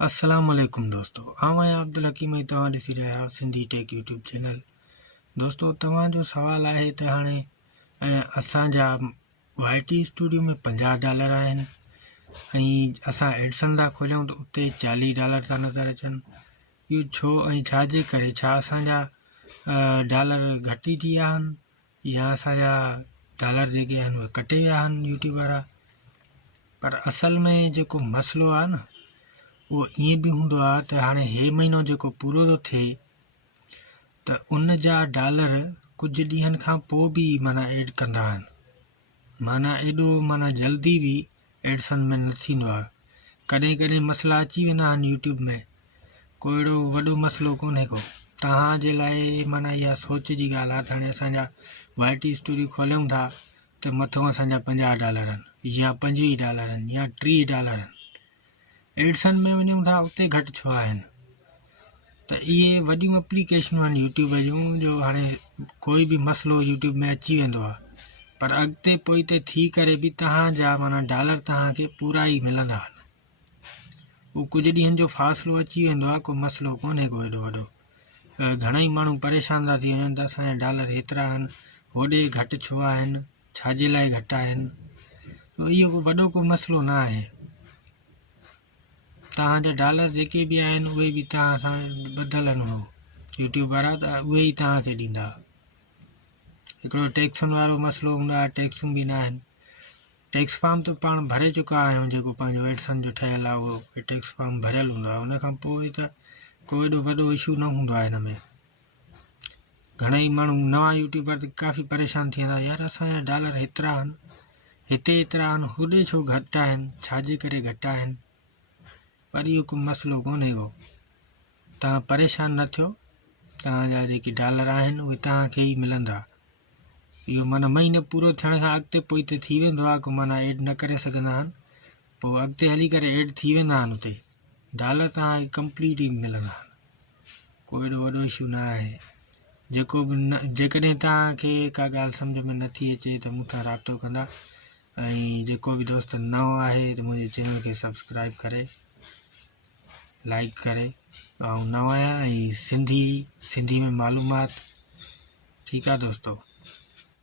अस्सलाम वालेकुम दोस्तों, आवां अब्दुल हकीम ऐं तव्हां ॾिसी रहिया आहियो सिंधी टेक यूट्यूब चैनल। दोस्तों, तव्हांजो सुवालु आहे त हाणे असांजा YT स्टूडियो में $50 आहिनि ऐं असां एडसन था खोलियूं त उते $40 था नज़र अचनि। इहो छो ऐं छाजे करे? छा असांजा डॉलर घटि थी विया आहिनि या असांजा डॉलर जेके आहिनि उहे कटे विया आहिनि यूट्यूब वारा? पर असल में जेको मसइलो आहे न, उहो ईअं बि हूंदो आहे त हाणे हे महीनो जेको पूरो थो थिए त उन जा डॉलर कुझु ॾींहंनि खां पोइ बि ऐड कंदा आहिनि। एॾो जल्दी बि एडसन में न थींदो आहे। कॾहिं कॾहिं मसइला अची वेंदा आहिनि यूट्यूब में, को अहिड़ो वॾो मसइलो कोन्हे को। तव्हांजे लाइ इहा सोच जी ॻाल्हि आहे त हाणे असांजा YT स्टूडियो खोलियूं था त मथां असांजा $50 आहिनि या $25 आहिनि या $30 आहिनि। एडसन में वञूं था उते घटि छो आहिनि? त इहे वॾियूं एप्लीकेशनूं आहिनि यूट्यूब जूं, जो हाणे कोई बि मसइलो यूट्यूब में अची वेंदो आहे, पर अॻिते पोइते थी करे बि तव्हांजा डॉलर तव्हांखे पूरा ई मिलंदा आहिनि। उहो कुझु ॾींहंनि जो फ़ासिलो अची वेंदो आहे, को मसइलो कोन्हे को एॾो वॾो। घणेई माण्हू परेशान था थी वञनि त असांजा डॉलर हेतिरा आहिनि, होॾे घटि छो आहिनि, छाजे लाइ घटि आहिनि। इहो को वॾो को मसइलो न आहे। तव्हांजा डॉलर जेके बि आहिनि उहे बि तव्हां सां ॿधल आहिनि, उहो यूट्यूब वारा त उहे ई तव्हांखे ॾींदा। हिकिड़ो टैक्सुनि वारो मसइलो हूंदो आहे, टैक्सूं बि न आहिनि। टैक्स फॉर्म त पाण भरे चुका आहियूं, जेको पंहिंजो एडसन जो ठहियलु आहे उहो टैक्स फॉर्म भरियलु हूंदो आहे। उनखां पोइ त को एॾो वॾो इशू न हूंदो आहे हिन में। घणेई माण्हू नवां यूट्यूबर त काफ़ी परेशान थी वेंदा, यार असांजा डॉलर हेतिरा आहिनि, हिते एतिरा आहिनि, होॾे छो घटि आहिनि, छाजे करे घटि आहिनि? पर इहो को मसइलो कोन्हे को। तव्हां परेशान न थियो, तव्हांजा जेके डॉलर आहिनि उहे तव्हांखे ई मिलंदा। इहो महीनो पूरो थियण खां अॻिते पोइते थी वेंदो आहे, को एड न करे सघंदा आहिनि, पोइ अॻिते हली करे एड थी वेंदा आहिनि। उते डॉलर तव्हांखे कंप्लीट ई मिलंदा आहिनि। को एॾो वॾो इशू न आहे। जेको बि जेकॾहिं तव्हांखे का ॻाल्हि सम्झ में नथी अचे त मूंसां राब्तो कंदा। ऐं जेको बि दोस्त नओं आहे त मुंहिंजे चैनल खे सब्सक्राइब करे, लाइक करे। नवां आहियां ऐं सिंधी में मालूमात। ठीकु आहे दोस्तों।